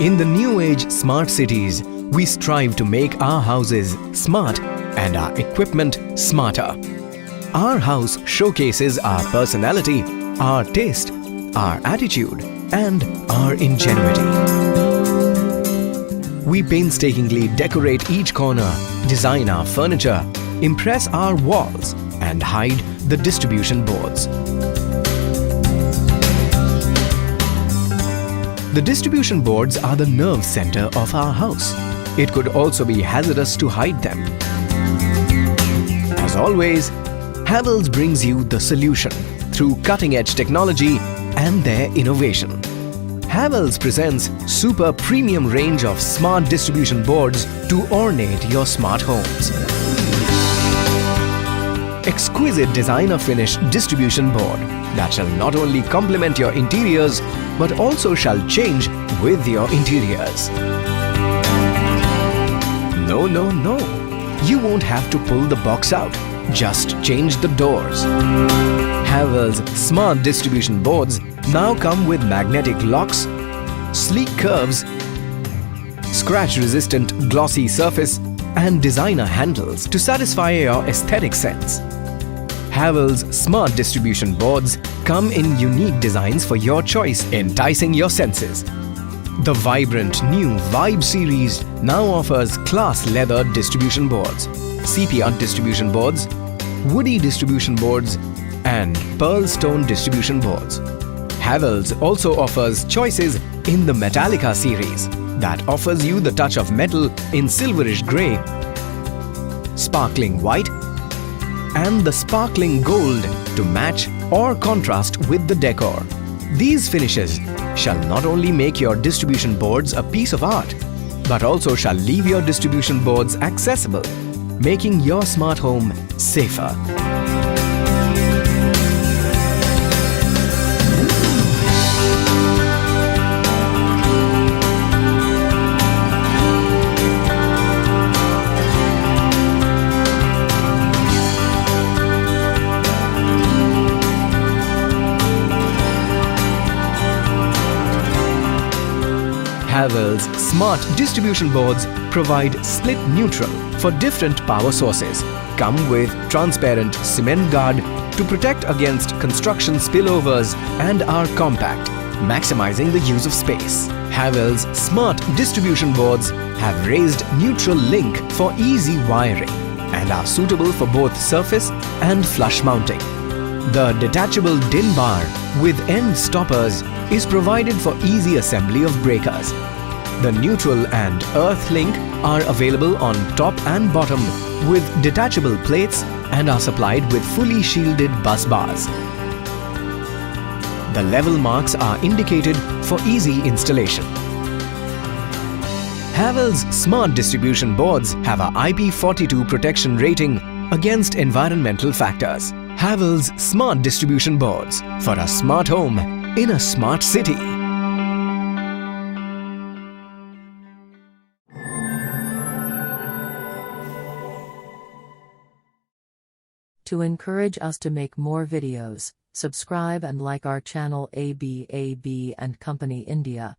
In the new age smart cities, we strive to make our houses smart and our equipment smarter. Our house showcases our personality, our taste, our attitude, and our ingenuity. We painstakingly decorate each corner, design our furniture, impress our walls, and hide the distribution boards. The distribution boards are the nerve center of our house. It could also be hazardous to hide them. As always, Havells brings you the solution through cutting-edge technology and their innovation. Havells presents super premium range of smart distribution boards to ornate your smart homes. Exquisite designer finish distribution board that shall not only complement your interiors but also shall change with your interiors. No, no, no. You won't have to pull the box out. Just change the doors. Havells smart distribution boards now come with magnetic locks, sleek curves, scratch-resistant glossy surface, and designer handles to satisfy your aesthetic sense. Havells smart distribution boards come in unique designs for your choice, enticing your senses. The vibrant new Vibe series now offers class leather distribution boards, sepia distribution boards, woody distribution boards, and pearl stone distribution boards. Havells also offers choices in the Metallica series that offers you the touch of metal in silverish grey, sparkling white, and the sparkling gold to match or contrast with the decor. These finishes shall not only make your distribution boards a piece of art, but also shall leave your distribution boards accessible, making your smart home safer. Havells smart distribution boards provide split neutral for different power sources, come with transparent cement guard to protect against construction spillovers, and are compact, maximizing the use of space. Havells smart distribution boards have raised neutral link for easy wiring and are suitable for both surface and flush mounting. The detachable DIN bar with end stoppers is provided for easy assembly of breakers. The neutral and earth link are available on top and bottom with detachable plates and are supplied with fully shielded bus bars. The level marks are indicated for easy installation. Havells smart distribution boards have a IP42 protection rating against environmental factors. Havells smart distribution boards for a smart home in a smart city. To encourage us to make more videos, subscribe and like our channel ABAB and Company India.